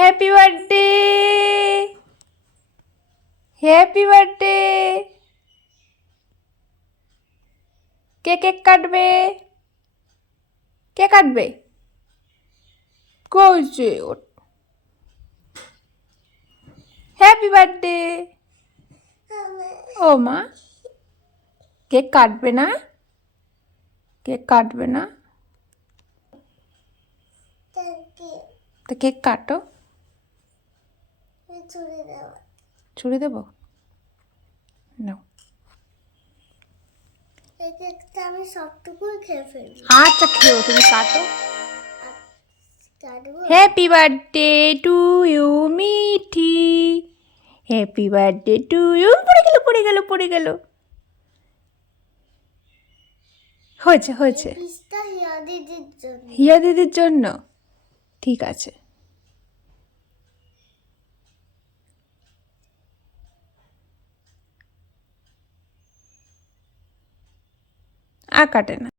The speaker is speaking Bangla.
Happy birthday, happy birthday. কে কেক কাটবে? কে কাটবে? কইছে হ্যাপি বার্থডে। ও মা, কেক কাটবে না? কেক কাটবে না তো কেক কাটো। ছুরি দেবো? নাও। আমি সবটুকুই খেয়ে ফেলবো। আচ্ছা খেও, তুমি কাটো। Happy birthday to you Mithi, happy birthday to you. পড়ে গেল পড়ে গেল পড়ে গেল। হয়েছে হয়েছে। পিসটা হিয়া দিদির জন্য। হিয়া দিদির জন্য? ঠিক আছে। আর কাটে না।